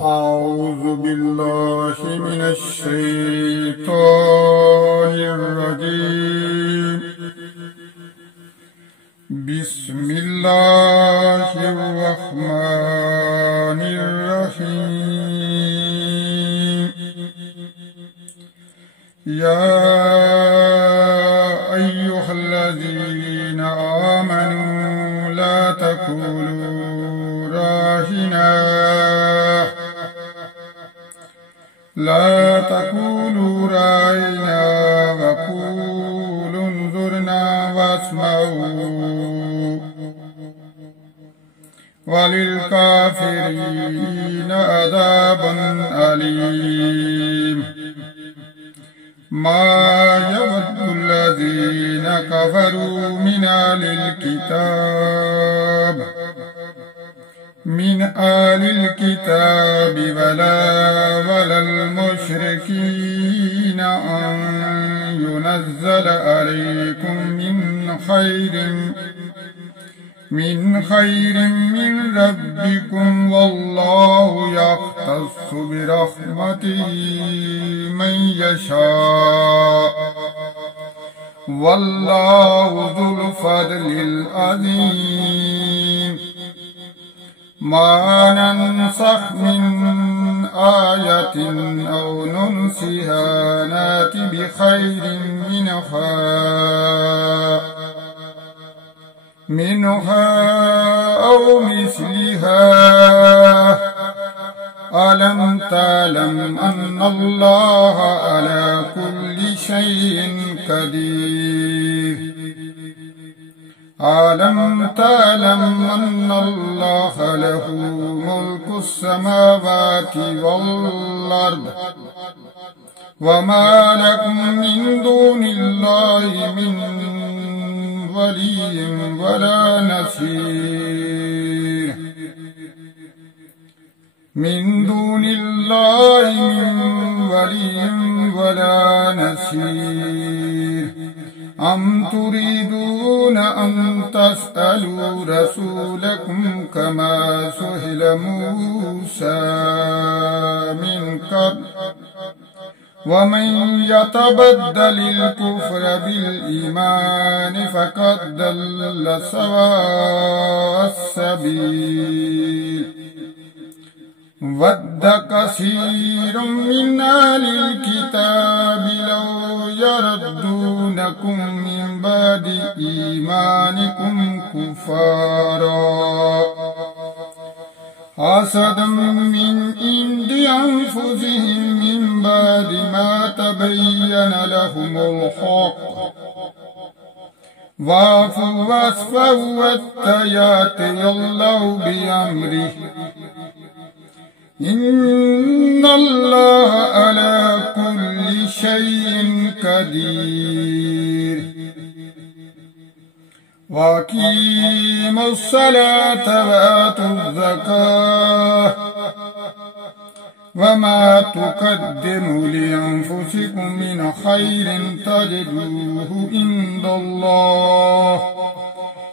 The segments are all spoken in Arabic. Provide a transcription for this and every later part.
أعوذ بالله من الشيطان الرجيم. بسم الله الرحمن الرحيم. يا أيها الذين آمنوا لا تقولوا راعنا وقولوا انظرنا واسمعوا وللكافرين عذاب أليم. ما يود الذين كفروا من أهل الكتاب ولا المشركين أن ينزل عليكم من خير من ربكم، والله يختص برحمته من يشاء، والله ذو الفضل العظيم. ما ننسخ من آية أو ننسها نات بخير منها أو مثلها. ألم تعلم أن الله على كل شيء قدير؟ ألم تعلم أن الله له ملك السماوات والأرض، وما لكم من دون الله من ولي ولا نصير. من دون الله من ولي ولا نصير. أم تريدون أن تسألوا رسولكم كما سئل موسى من قبل، ومن يتبدل الكفر بالإيمان فقد ضل سواء السبيل. ود كثير من أهل الكتاب لو يردونكم من بعد إيمانكم كفارا حسدا من عند أنفسهم من بعد ما تبين لهم الحق، واعفوا واصفحوا حتى يأتي الله بأمره، إن الله على كل شيء قدير. وأقيموا الصلاة وآتوا الزكاة، وما تقدموا لأنفسكم من خير تجدوه عند الله،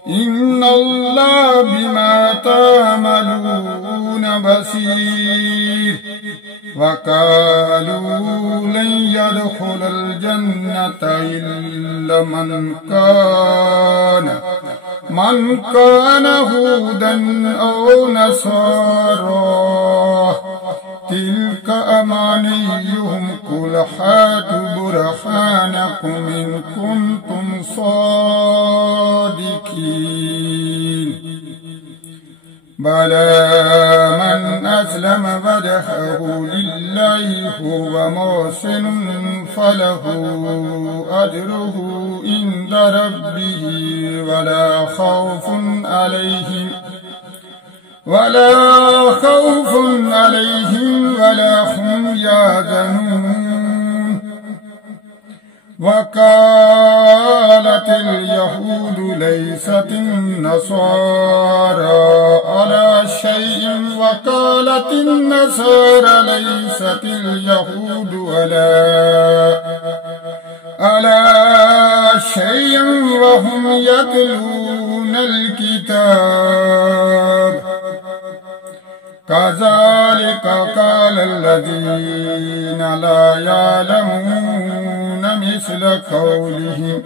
إن الله بما تعملون بصير. وقالوا لن يدخل الجنة إلا من كان هودا أو نصارى، تلك أمانيهم قل هاتوا برهانكم إن كنتم صادقين. بلى من أسلم وجهه لله هو محسن فله أجره عند ربه ولا خوف عليهم ولا هم يحزنون. وقالت اليهود ليست النصارى على شيء، وقالت النصارى ليست اليهود على شيء وهم يتلون الكتاب. كذلك قال الذين لا يعلمون مثل قولهم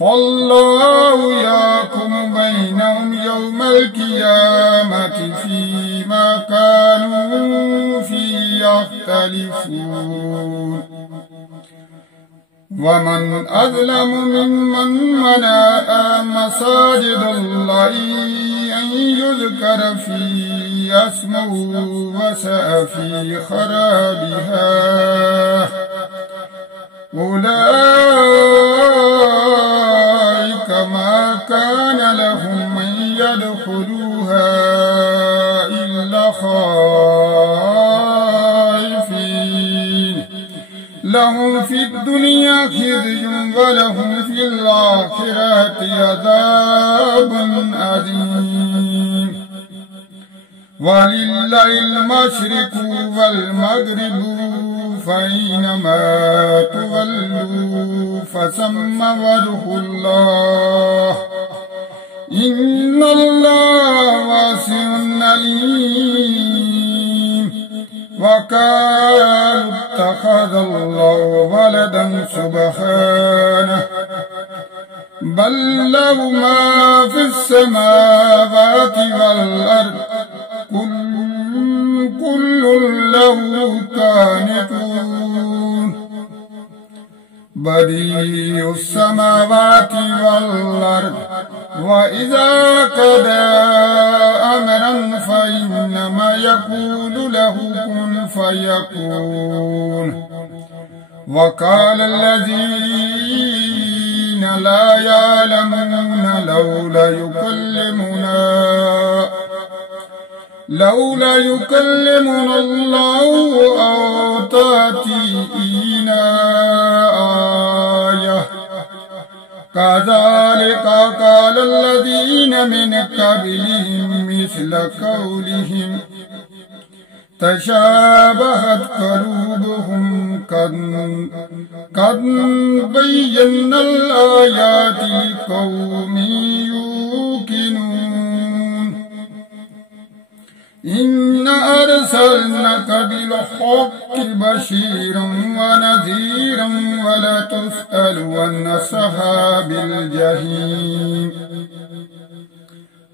فالله يحكم بينهم يوم القيامة فيما كانوا فيه يختلفون ومن أظلم ممن منع مساجد الله أن يذكر فيه اسمه وسعى في خرابها أولئك ما كان لهم أن يدخلوها إلا خائفين لهم في الدنيا خزي ولهم في الآخرة عذاب عظيم ولله المشرق والمغرب فأينما تولوا فثم وجه الله إن الله واسع عليم وقالوا اتخذ الله ولدا سبحانه بل له ما في السماوات والأرض كل له قانتون بديع السماوات والأرض وإذا قضى أمرا فإنما يقول له كن فيكون وقال الذين لا يعلمون لولا يكلمنا الله أو تأتينا آية كذلك قال الذين من قبلهم مثل قولهم تشابهت قلوبهم قد بينا الآيات لقوم يوقنون إنا أرسلناك بالحق بشيرا ونذيرا ولا تسأل عن أصحاب الجحيم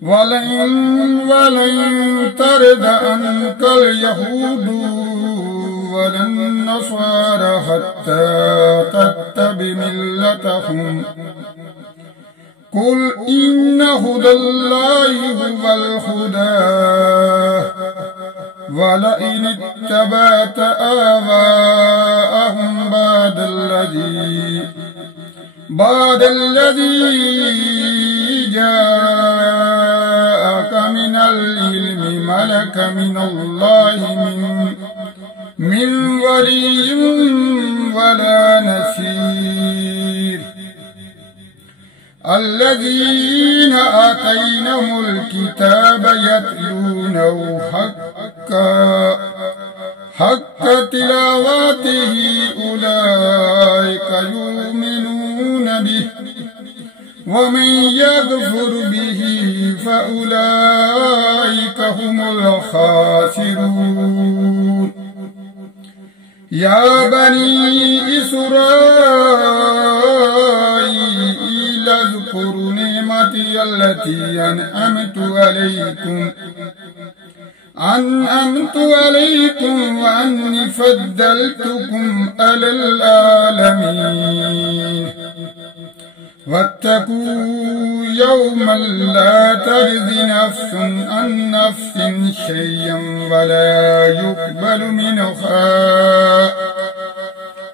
ولن ترد عنك اليهود ولا النصارى حتى تتبع ملتهم قل إن هدى الله هو الهدى ولئن اتبعت آباءهم بعد الذي جاءك من العلم ملك من الله من ولي ولا نصير الذين آتيناهم الكتاب يتلونه حق تلاوته أولئك يؤمنون به ومن يكفر به فأولئك هم الخاسرون يا بني إسرائيل اذكروا نعمتي التي أنعمت عليكم وأني فضلتكم على العالمين واتقوا يوما لا تجزي نفس عن نفس شيئا ولا يقبل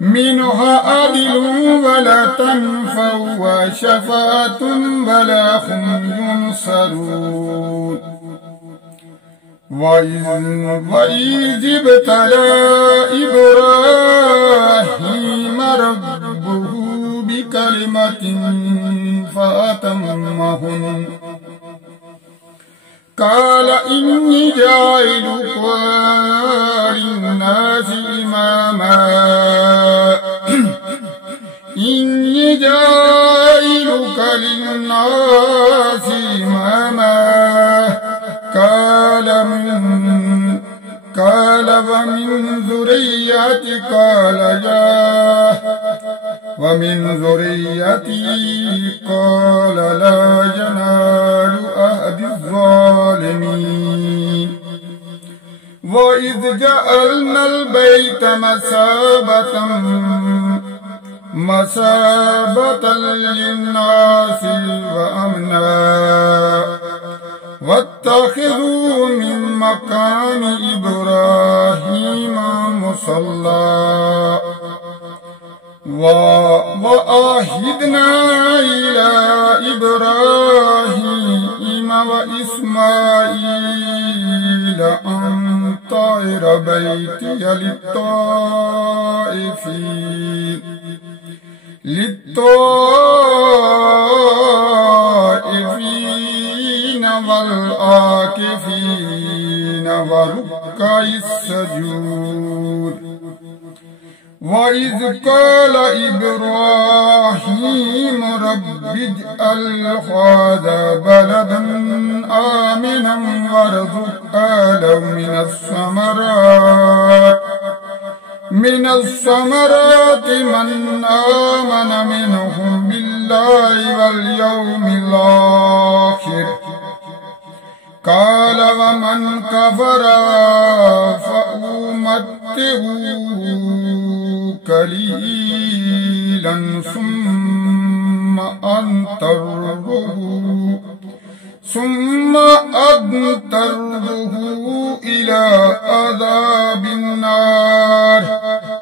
منها عدل ولا تنفع شفاعة ولا هم ينصرون وإذ ابتلى إبراهيم ربه بكلمة فأتمهن قال إني جاعلك للناس إماما قال من قال ومن ذريتي قال لا ينال عهد الظالمين وإذ جعلنا البيت مثابة للناس وأمنا واتخذوا من مقام إبراهيم مصلى وعهدنا إلى إبراهيم وإسماعيل أن طهر بيتي للطائفين والعاكفين وركع السجود وإذ قال إبراهيم رب اجعل هذا بلدا آمنا وارزق أهله من الثمرات من آمن منهم بالله واليوم الآخر قال ومن كفر فأمتعه قليلا ثم أضطره إلى عذاب النار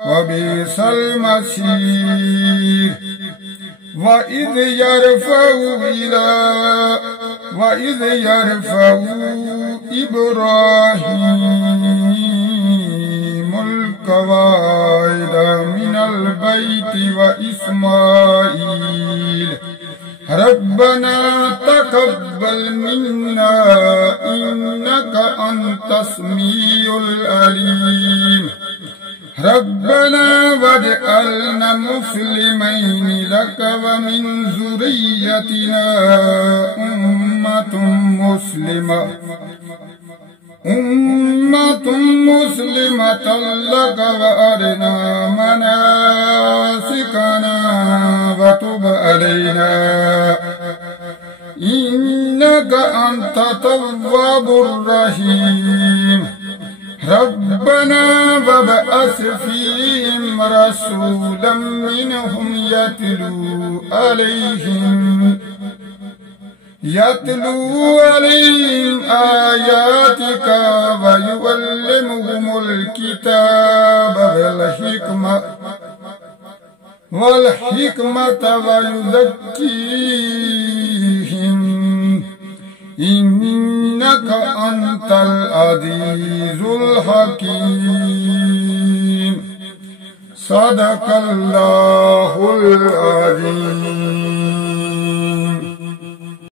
وبئس المصير وإذ يرفع إبراهيم القواعد من البيت وإسماعيل ربنا تقبل منا إنك أنت السميع العليم ربنا واجعلنا مسلمين لك ومن ذريتنا أمة مسلمة لك وأرنا مناسكنا وتب علينا إنك أنت التواب الرحيم ربنا وابعث فيهم رسولا منهم يتلو عليهم آياتك ويعلمهم الكتاب والحكمة ويزكيهم إنك أنت العزيز الحكيم صدق الله العظيم.